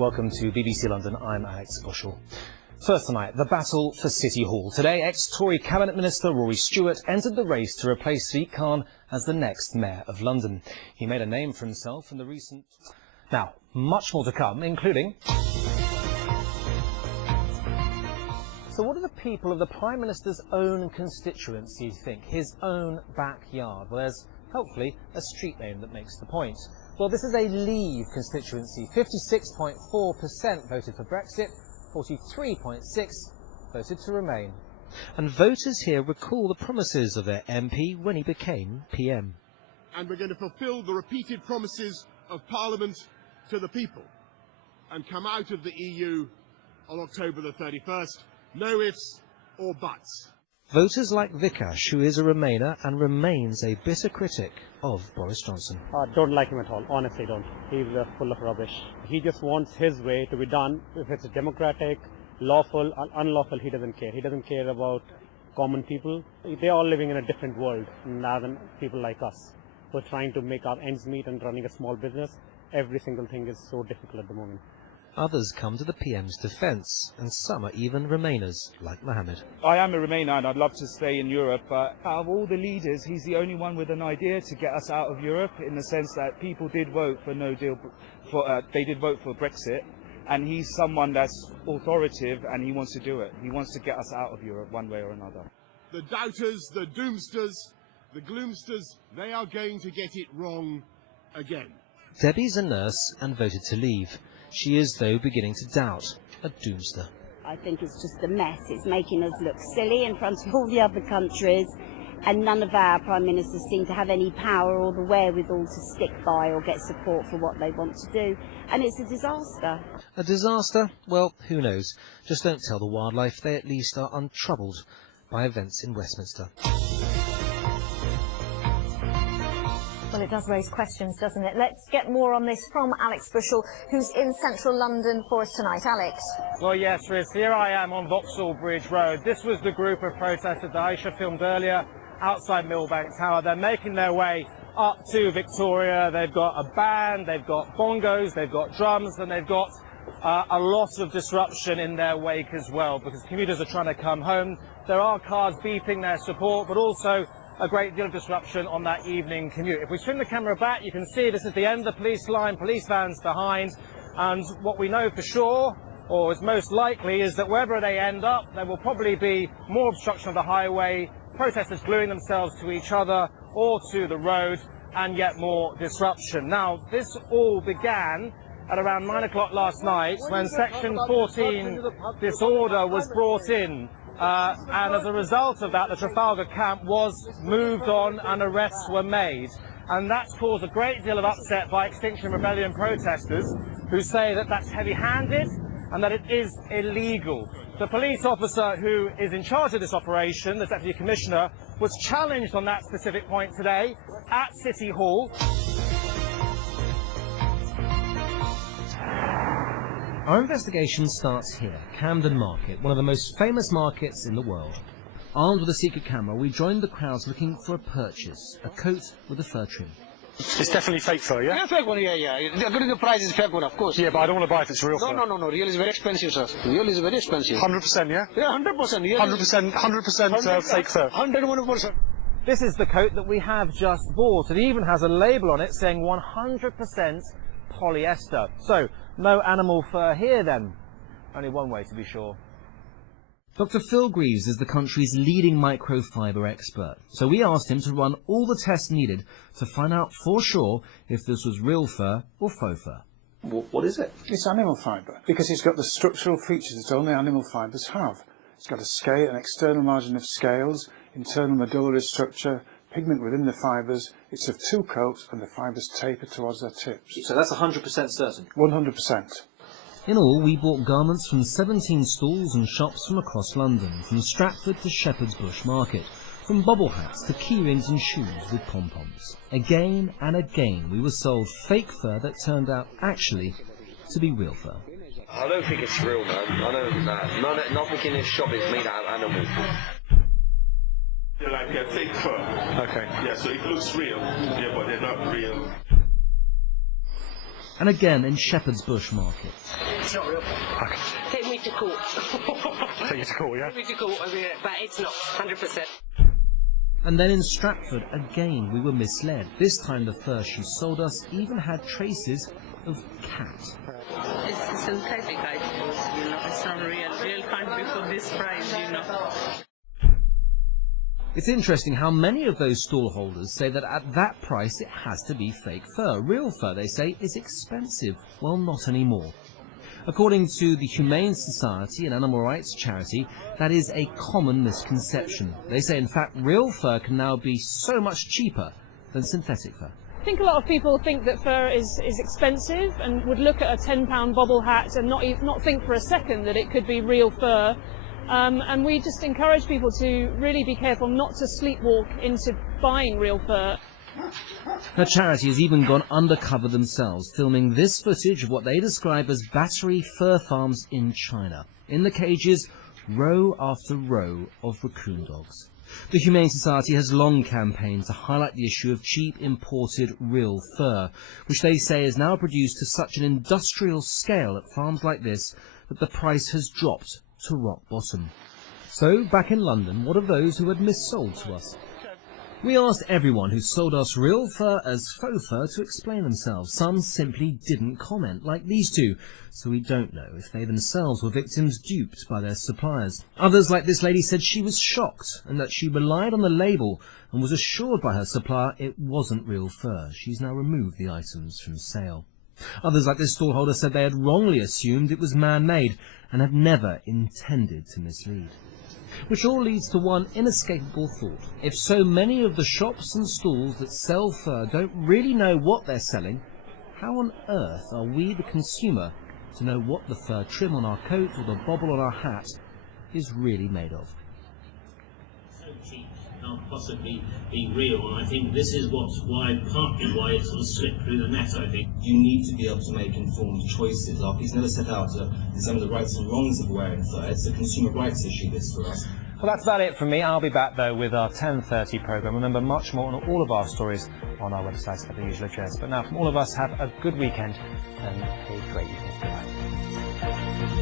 Welcome to BBC London, I'm Alex Bushell. First tonight, the battle for City Hall. Today, ex-Tory Cabinet Minister Rory Stewart entered the race to replace Sadiq Khan as the next Mayor of London. He made a name for himself in the recent... Now, much more to come, including... So what do the people of the Prime Minister's own constituency think? His own backyard? Well, there's helpfully a street name that makes the point. Well, this is a Leave constituency. 56.4% voted for Brexit, 43.6% voted to remain. And voters here recall the promises of their MP when he became PM. And we're going to fulfil the repeated promises of Parliament to the people and come out of the EU on October the 31st. No ifs or buts. Voters like Vikash, who is a Remainer and remains a bitter critic of Boris Johnson. Don't like him at all, honestly don't. He's full of rubbish. He just wants his way to be done. If it's democratic, lawful, unlawful, he doesn't care. He doesn't care about common people. They're all living in a different world rather than people like us. We're trying to make our ends meet and running a small business. Every single thing is so difficult at the moment. Others come to the PM's defence, and some are even Remainers, like Mohammed. I am a Remainer and I'd love to stay in Europe, but out of all the leaders, he's the only one with an idea to get us out of Europe, in the sense that people did vote for no deal, they did vote for Brexit, and he's someone that's authoritative and he wants to do it. He wants to get us out of Europe one way or another. The doubters, the doomsters, the gloomsters, they are going to get it wrong again. Debbie's a nurse and voted to leave. She is, though, beginning to doubt a doomster. I think it's just a mess. It's making us look silly in front of all the other countries, and none of our Prime Ministers seem to have any power or the wherewithal to stick by or get support for what they want to do. And it's a disaster. A disaster? Well, who knows? Just don't tell the wildlife. They at least are untroubled by events in Westminster. Well, it does raise questions, doesn't it? Let's get more on this from Alex Bushell, who's in central London for us tonight. Alex. Well, yes, Riz, here I am on Vauxhall Bridge Road. This was the group of protesters that Aisha filmed earlier outside Millbank Tower. They're making their way up to Victoria. They've got a band, they've got bongos, they've got drums, and they've got a lot of disruption in their wake as well, because commuters are trying to come home. There are cars beeping their support, but also a great deal of disruption on that evening commute. If we swing the camera back, you can see this is the end of the police line, police vans behind, and what we know for sure, or is most likely, is that wherever they end up, there will probably be more obstruction of the highway, protesters gluing themselves to each other or to the road, and yet more disruption. Now, this all began at around 9 o'clock last night when Section 14 disorder was brought in. And as a result of that, the Trafalgar camp was moved on and arrests were made. And that's caused a great deal of upset by Extinction Rebellion protesters who say that that's heavy-handed and that it is illegal. The police officer who is in charge of this operation, the Deputy Commissioner, was challenged on that specific point today at City Hall. Our investigation starts here, Camden Market, one of the most famous markets in the world. Armed with a secret camera, we joined the crowds looking for a purchase, a coat with a fur trim. It's definitely fake fur, yeah? Yeah, fake one, yeah. According to the price, it's fake one, of course. Yeah, but I don't want to buy if it's real fur. No. Real is very expensive, sir. Real is very expensive. 100%, yeah? Yeah, 100%. 100% fake fur. 101%. This is the coat that we have just bought. It even has a label on it saying 100% polyester. So, no animal fur here then. Only one way to be sure. Dr. Phil Greaves is the country's leading microfiber expert, so we asked him to run all the tests needed to find out for sure if this was real fur or faux fur. What is it? It's animal fibre, because it's got the structural features that only animal fibres have. It's got a scale, an external margin of scales, internal medullary structure, pigment within the fibres. It's of two coats and the fibres taper towards their tips. So that's 100% certain? 100%. In all, we bought garments from 17 stalls and shops from across London, from Stratford to Shepherd's Bush Market, from bobble hats to keyrings and shoes with pom-poms. Again and again we were sold fake fur that turned out actually to be real fur. I don't think it's real, man. I don't think that. Nothing in this shop is made out of animals. They're like a fake fur. Okay. Yeah, so it looks real. Yeah, but they're not real. and again in Shepherd's Bush Market. It's not real. Take me to court. Take you to court, yeah? Take me to court, but it's not, 100%. And then in Stratford, again we were misled. This time the fur she sold us even had traces of cat. It's synthetic, I suppose, you know. It's not real. Real can't be for this price, you know. It's interesting how many of those stallholders say that at that price it has to be fake fur. Real fur, they say, is expensive. Well, not anymore. According to the Humane Society, an animal rights charity, that is a common misconception. They say, in fact, real fur can now be so much cheaper than synthetic fur. I think a lot of people think that fur is expensive and would look at a £10 bobble hat and not think for a second that it could be real fur. And we just encourage people to really be careful not to sleepwalk into buying real fur. Her charity has even gone undercover themselves, filming this footage of what they describe as battery fur farms in China. In the cages, row after row of raccoon dogs. The Humane Society has long campaigned to highlight the issue of cheap imported real fur, which they say is now produced to such an industrial scale at farms like this that the price has dropped to rock bottom. So, back in London, what of those who had missold to us? We asked everyone who sold us real fur as faux fur to explain themselves. Some simply didn't comment, like these two, so we don't know if they themselves were victims duped by their suppliers. Others, like this lady, said she was shocked and that she relied on the label and was assured by her supplier it wasn't real fur. She's now removed the items from sale. Others, like this stallholder, said they had wrongly assumed it was man-made and had never intended to mislead. Which all leads to one inescapable thought. If so many of the shops and stalls that sell fur don't really know what they're selling, how on earth are we, the consumer, to know what the fur trim on our coat or the bobble on our hat is really made of? So cheap can't possibly be real, and I think this is partly why it sort of slipped through the net, I think. You need to be able to make informed choices. Our piece never set out to examine the rights and wrongs of wearing fur. It's a consumer rights issue, this, for us. Well, that's about it from me. I'll be back, though, with our 10:30 programme. Remember, much more on all of our stories on our website at the usual address. But now, from all of us, have a good weekend and a great evening. Goodbye.